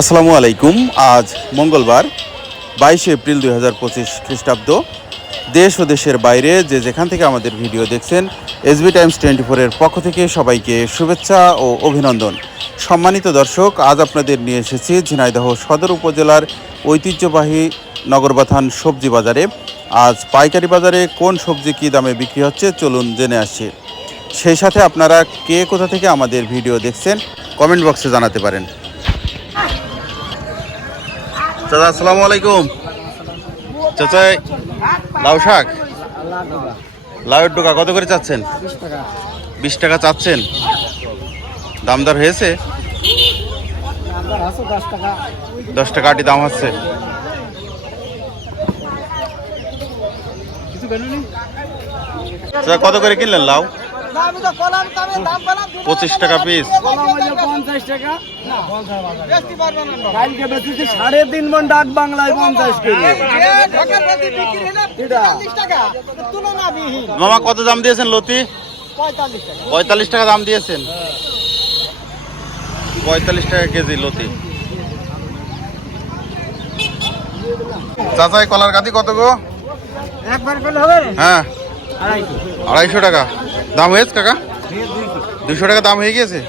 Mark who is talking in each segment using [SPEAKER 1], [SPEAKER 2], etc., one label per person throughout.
[SPEAKER 1] আসসালামু আলাইকুম। আজ মঙ্গলবার, বাইশে এপ্রিল দুই হাজার পঁচিশ খ্রিস্টাব্দ। দেশ ও দেশের বাইরে যে যেখান থেকে আমাদের ভিডিও দেখছেন এসবি টাইমস টোয়েন্টি ফোরের পক্ষ থেকে সবাইকে শুভেচ্ছা ও অভিনন্দন। সম্মানিত দর্শক, আজ আপনাদের নিয়ে এসেছি ঝিনাইদহ সদর উপজেলার ঐতিহ্যবাহী নগরবাথান সবজি বাজারে। আজ পাইকারি বাজারে কোন সবজি কী দামে বিক্রি হচ্ছে, চলুন জেনে আসি সেই সাথে আপনারা কে কোথা থেকে আমাদের ভিডিও দেখছেন, কমেন্ট বক্সে জানাতে পারেন। চাচা, আসসালামু আলাইকুম। চাচা লাউ শাক? লাউয়ের ডোকা কত করে চাচ্ছেন? বিশ টাকা। চাচ্ছেন? দামদার হয়েছে? দশ টাকা আটি দাম হচ্ছে। কত করে কিনলেন লাউ? পঁচিশ টাকা পিস
[SPEAKER 2] কালকে বেশি সাড়ে তিন মন ডাক বাংলায় পঞ্চাশ
[SPEAKER 1] মামা কত দাম দিয়েছেন লতি? পঁয়তাল্লিশ টাকা দাম দিয়েছেন। পঁয়তাল্লিশ টাকা কেজি লতি। চাচাই কলার কাতি কত গো?
[SPEAKER 2] একবার করলে হবে?
[SPEAKER 1] হ্যাঁ।
[SPEAKER 2] আড়াইশো
[SPEAKER 1] টাকা। দাম হয়েছে কাকা? দুশো টাকা দাম হয়ে গিয়েছে?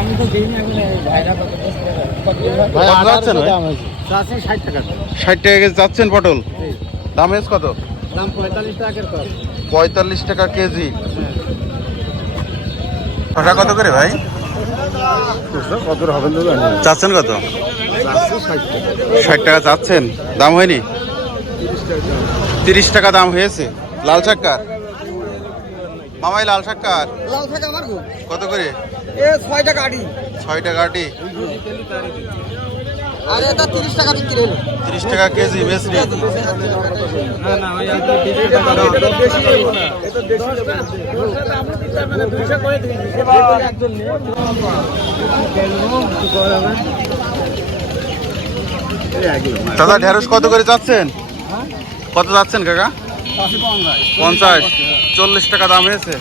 [SPEAKER 2] আমি তো দিই না এগুলো ভাইরা কত
[SPEAKER 1] ভাই, কত যাচ্ছেন
[SPEAKER 2] ষাট টাকা
[SPEAKER 1] কেজি যাচ্ছেন পটল? দাম হয়েছে কত?
[SPEAKER 2] পঁয়তাল্লিশ টাকার কর
[SPEAKER 1] পঁয়তাল্লিশ টাকা কেজি। ওটা কত করে ভাই?
[SPEAKER 2] কত হবে
[SPEAKER 1] চাচ্ছেন কত?
[SPEAKER 2] ষাট টাকা।
[SPEAKER 1] ষাট টাকা চাচ্ছেন। দাম হয়নি? তিরিশ টাকা দাম হয়েছে। লাল শাক্কার মামাই লাল শাক্কার
[SPEAKER 2] লাল থাকে আমার
[SPEAKER 1] কত করে?
[SPEAKER 2] এ ছয় টাকা
[SPEAKER 1] ছয় টাকা আটি।
[SPEAKER 2] আর এটা তিরিশ টাকা বিক্রি হলো।
[SPEAKER 1] তিরিশ টাকা কেজি মেসরি
[SPEAKER 2] না না ভাই এটা তিরিশ টাকা এটা বেশি এটা বেশি আমরা দিতে মানে দুশো করে দিই একজন
[SPEAKER 1] দাদা ঢেঁড়স কত করে চাচ্ছেন? কত যাচ্ছেন কাকা পঞ্চাশ চল্লিশ টাকা দাম হয়েছে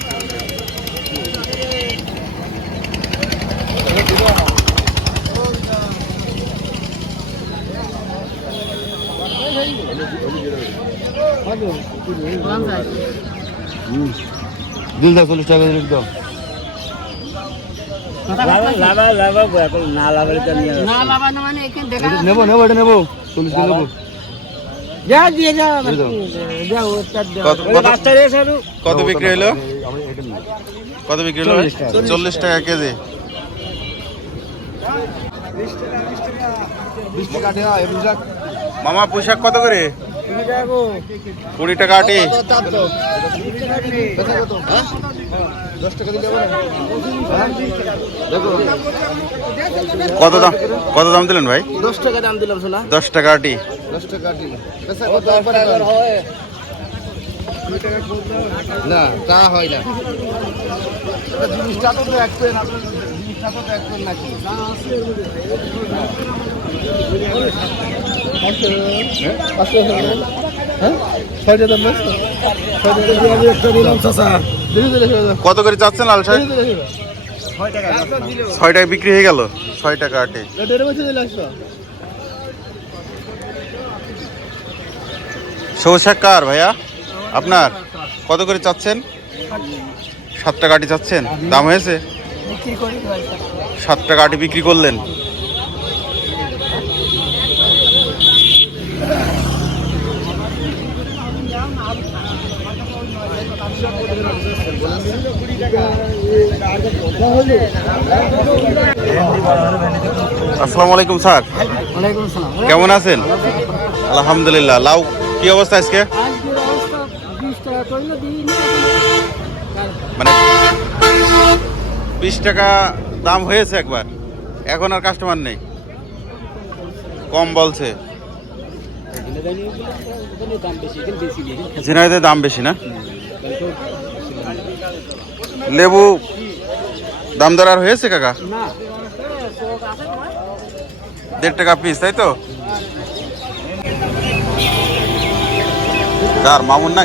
[SPEAKER 1] দিল দা চল্লিশ টাকা দিল দাও
[SPEAKER 3] মানে
[SPEAKER 1] নেব নেব এটা নেব চল্লিশ টাকা নেব
[SPEAKER 3] যা দিয়ে যা
[SPEAKER 1] দিয়ে
[SPEAKER 3] যা ওটা
[SPEAKER 1] কত বিক্রি হলো কত বিক্রি হলো।
[SPEAKER 2] চল্লিশ টাকা
[SPEAKER 1] কেজি। মামা পোশাক কত করে? কুড়ি টাকা আটি। কত দাম কত দাম দিলেন ভাই?
[SPEAKER 2] দশ টাকা দাম দিলাম শোনা
[SPEAKER 1] দশ টাকা আটি।
[SPEAKER 2] দশ টাকা না, তা হয় না। জিনিসটা তো দেখবেন জিনিসটা তো দেখবেন নাকি
[SPEAKER 1] কত করে চাচ্ছেন লাল শাক? ছয় টাকা বিক্রি হয়ে গেল। ছয় টাকা আটি। সবুজ কার ভাইয়া? আপনার? কত করে চাচ্ছেন? সাত টাকা আটি চাচ্ছেন। দাম হয়েছে? সাত টাকা আটি বিক্রি করলেন। আসসালামু আলাইকুম স্যার। কেমন আছেন? আলহামদুলিল্লাহ লাউ কি অবস্থা আজকে? মানে বিশ টাকা দাম হয়েছে একবার এখন আর কাস্টমার নেই। কম বলছে। ঝিনাইতে দাম বেশি না? লেবু দাম দর আর হয়েছে কাকা?
[SPEAKER 3] না।
[SPEAKER 1] দেড় টাকা পিস তাই তো? কার মামুন না